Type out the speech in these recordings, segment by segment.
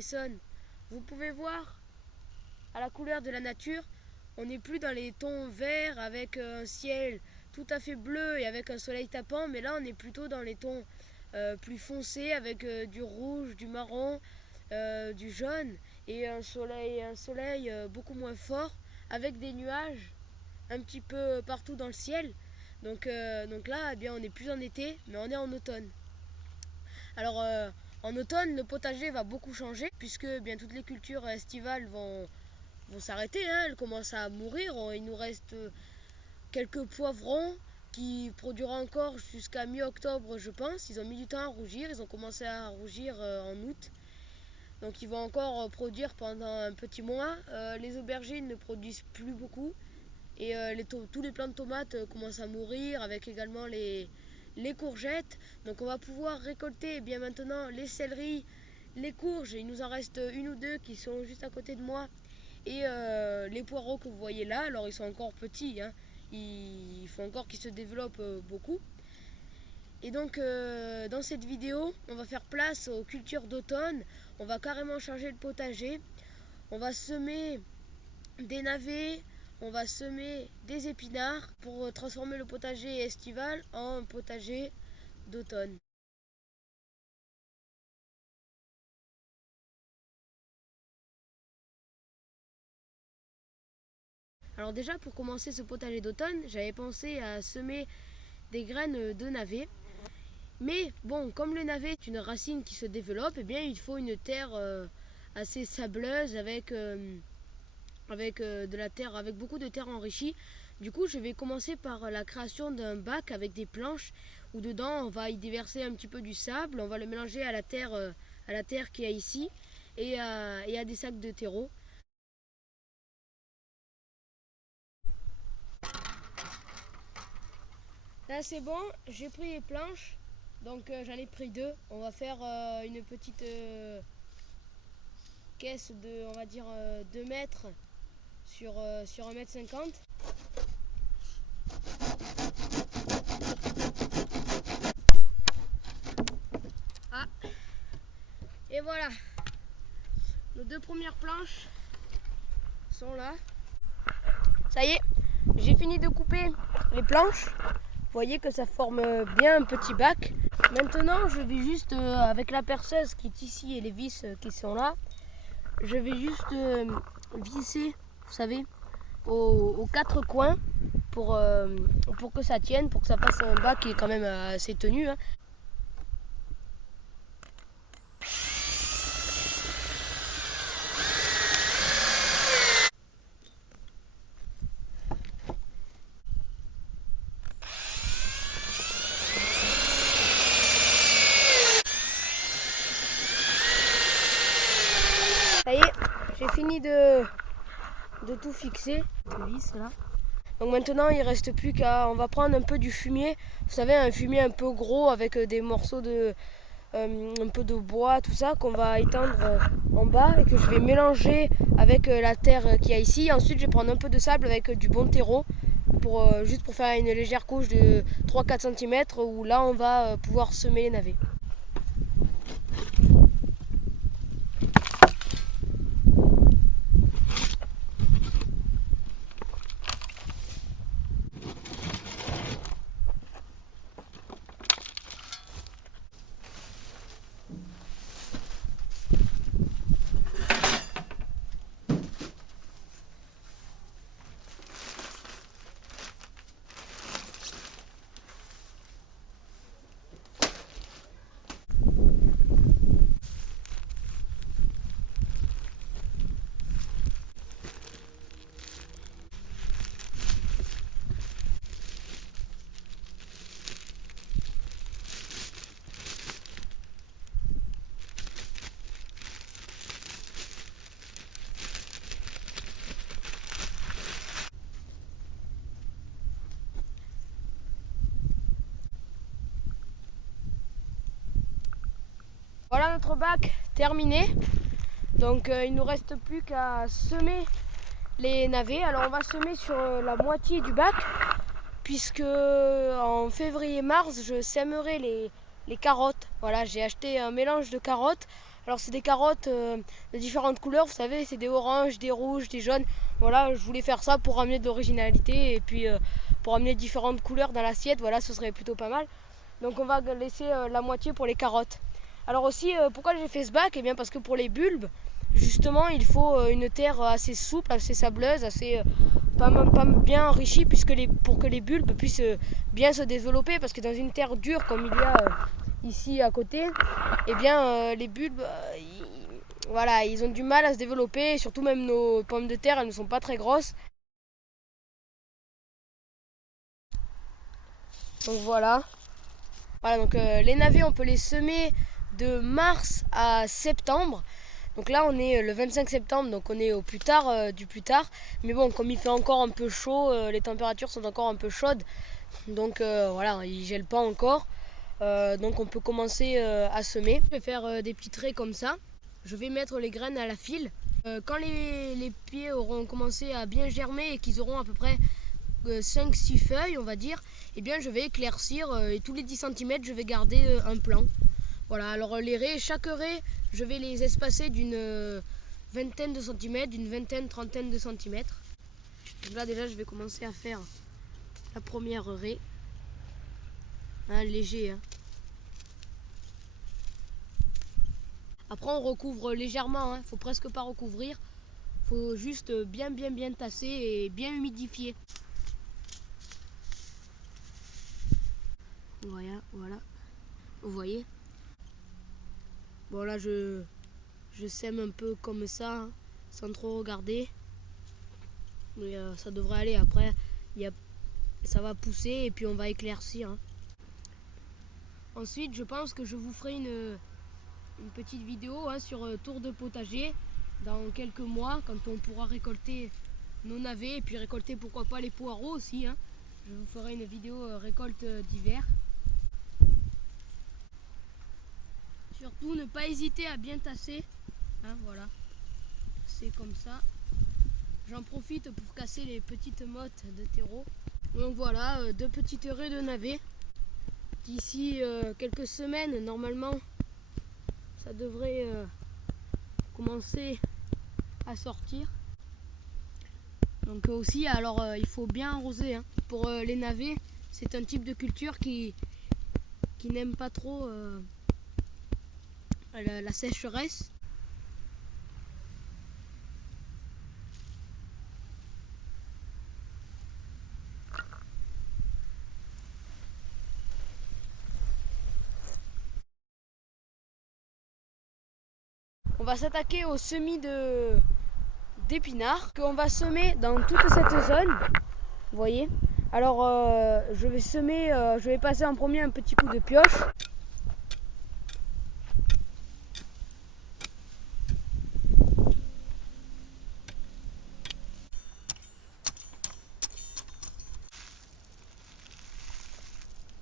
Essonne. Vous pouvez voir à la couleur de la nature, on n'est plus dans les tons verts avec un ciel tout à fait bleu et avec un soleil tapant, mais là on est plutôt dans les tons plus foncés avec du rouge, du marron, du jaune et un soleil beaucoup moins fort avec des nuages un petit peu partout dans le ciel. Donc là, eh bien, on n'est plus en été, mais on est en automne. Alors en automne, le potager va beaucoup changer puisque eh bien toutes les cultures estivales vont s'arrêter, hein, elles commencent à mourir. Il nous reste quelques poivrons qui produiront encore jusqu'à mi-octobre, je pense. Ils ont mis du temps à rougir, ils ont commencé à rougir en août. Donc ils vont encore produire pendant un petit mois. Les aubergines ne produisent plus beaucoup. Et tous les plants de tomates commencent à mourir, avec également les courgettes. Donc on va pouvoir récolter eh bien maintenant les céleris, les courges. Il nous en reste une ou deux qui sont juste à côté de moi. Et les poireaux que vous voyez là, alors ils sont encore petits, hein. Il faut encore qu'ils se développent beaucoup. Et donc dans cette vidéo, on va faire place aux cultures d'automne. On va carrément changer le potager. On va semer des navets, on va semer des épinards pour transformer le potager estival en potager d'automne. Alors déjà pour commencer ce potager d'automne, j'avais pensé à semer des graines de navet. Mais bon, comme le navet est une racine qui se développe, eh bien il faut une terre assez sableuse avec de la terre, avec beaucoup de terre enrichie. Du coup, je vais commencer par la création d'un bac avec des planches où dedans on va y déverser un petit peu du sable, on va le mélanger à la terre qu'il y a ici et à des sacs de terreau. Là c'est bon, j'ai pris les planches, donc j'en ai pris deux. On va faire une petite caisse de, on va dire, 2 mètres sur 1,50 m. Ah, et voilà, nos deux premières planches sont là. Ça y est, j'ai fini de couper les planches. Vous voyez que ça forme bien un petit bac. Maintenant, je vais juste, avec la perceuse qui est ici et les vis qui sont là, je vais juste visser, vous savez, aux 4 coins pour que ça tienne, pour que ça fasse un bac qui est quand même assez tenu, hein. Ça y est, j'ai fini de tout fixer, les vis là. Donc maintenant il reste plus qu'à, on va prendre un peu du fumier, vous savez, un fumier un peu gros avec des morceaux de un peu de bois, tout ça qu'on va étendre en bas et que je vais mélanger avec la terre qu'il y a ici. Ensuite je vais prendre un peu de sable avec du bon terreau pour juste pour faire une légère couche de 3-4 cm où là on va pouvoir semer les navets. Voilà notre bac terminé. Donc il ne nous reste plus qu'à semer les navets. Alors on va semer sur la moitié du bac puisque en février-mars je sèmerai les carottes. Voilà, j'ai acheté un mélange de carottes Alors c'est des carottes de différentes couleurs, vous savez, c'est des oranges, des rouges, des jaunes. Voilà, je voulais faire ça pour ramener de l'originalité et puis pour amener différentes couleurs dans l'assiette. Voilà, ce serait plutôt pas mal. Donc on va laisser la moitié pour les carottes. Alors aussi, pourquoi j'ai fait ce bac? Eh bien parce que pour les bulbes, justement, il faut une terre assez souple, assez sableuse, assez pas bien enrichie, pour que les bulbes puissent bien se développer. Parce que dans une terre dure comme il y a ici à côté, eh bien les bulbes, voilà, ils ont du mal à se développer. Et surtout même nos pommes de terre, elles ne sont pas très grosses. Donc voilà. Voilà, donc les navets, on peut les semer de mars à septembre. Donc là, on est le 25 septembre, donc on est au plus tard du plus tard. Mais bon, comme il fait encore un peu chaud, les températures sont encore un peu chaudes. Donc voilà, ils gèlent pas encore. Donc on peut commencer à semer. Je vais faire des petits traits comme ça. Je vais mettre les graines à la file. Quand les pieds auront commencé à bien germer et qu'ils auront à peu près 5-6 feuilles, on va dire, eh bien je vais éclaircir et tous les 10 cm je vais garder un plan. Voilà, alors les raies, chaque raie, je vais les espacer d'une vingtaine de centimètres, d'une vingtaine, trentaine de centimètres. Donc là déjà je vais commencer à faire la première raie. Hein, léger. Hein. Après on recouvre légèrement, hein, faut presque pas recouvrir. Faut juste bien tasser et bien humidifier. Voilà, voilà. Vous voyez? Bon là je sème un peu comme ça, hein, sans trop regarder. Mais ça devrait aller. Après, ça va pousser et puis on va éclaircir. Hein. Ensuite, je pense que je vous ferai une petite vidéo hein, sur tour de potager dans quelques mois, quand on pourra récolter nos navets et puis récolter pourquoi pas les poireaux aussi. Hein. Je vous ferai une vidéo récolte d'hiver. Surtout ne pas hésiter à bien tasser. Hein, voilà, c'est comme ça. J'en profite pour casser les petites mottes de terreau. Donc voilà, 2 petites raies de navets. D'ici quelques semaines, normalement, ça devrait commencer à sortir. Donc aussi, alors il faut bien arroser. Hein. Pour les navets, c'est un type de culture qui n'aime pas trop la sécheresse. On va s'attaquer au semis d'épinards qu'on va semer dans toute cette zone. Vous voyez? Alors je vais semer, je vais passer en premier un petit coup de pioche.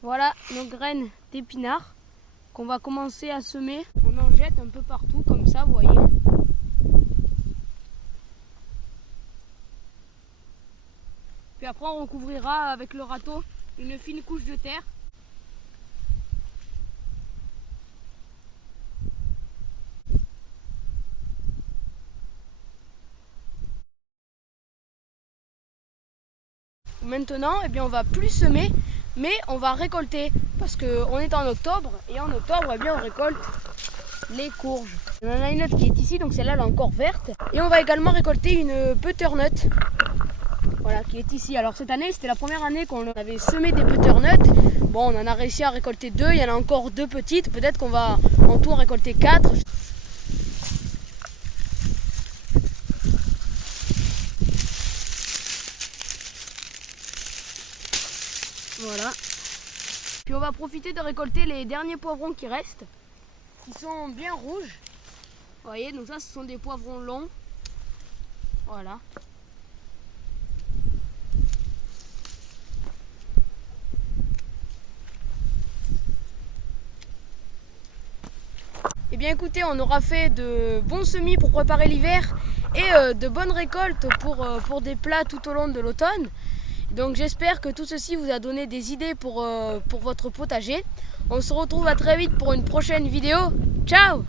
Voilà nos graines d'épinards qu'on va commencer à semer. On en jette un peu partout comme ça, vous voyez. Puis après on recouvrira avec le râteau une fine couche de terre. Maintenant, eh bien, on va plus semer, mais on va récolter parce qu'on est en octobre et en octobre, eh bien, on récolte les courges. On en a une autre qui est ici, donc celle-là elle est encore verte. Et on va également récolter une butternut, voilà, qui est ici. Alors cette année, c'était la première année qu'on avait semé des butternuts. Bon, on en a réussi à récolter 2, il y en a encore 2 petites. Peut-être qu'on va en tout en récolter 4. Voilà. Puis on va profiter de récolter les derniers poivrons qui restent, qui sont bien rouges. Vous voyez, donc ça ce sont des poivrons longs. Voilà. Et bien écoutez, on aura fait de bons semis pour préparer l'hiver et de bonnes récoltes pour des plats tout au long de l'automne. Donc j'espère que tout ceci vous a donné des idées pour votre potager. On se retrouve à très vite pour une prochaine vidéo. Ciao!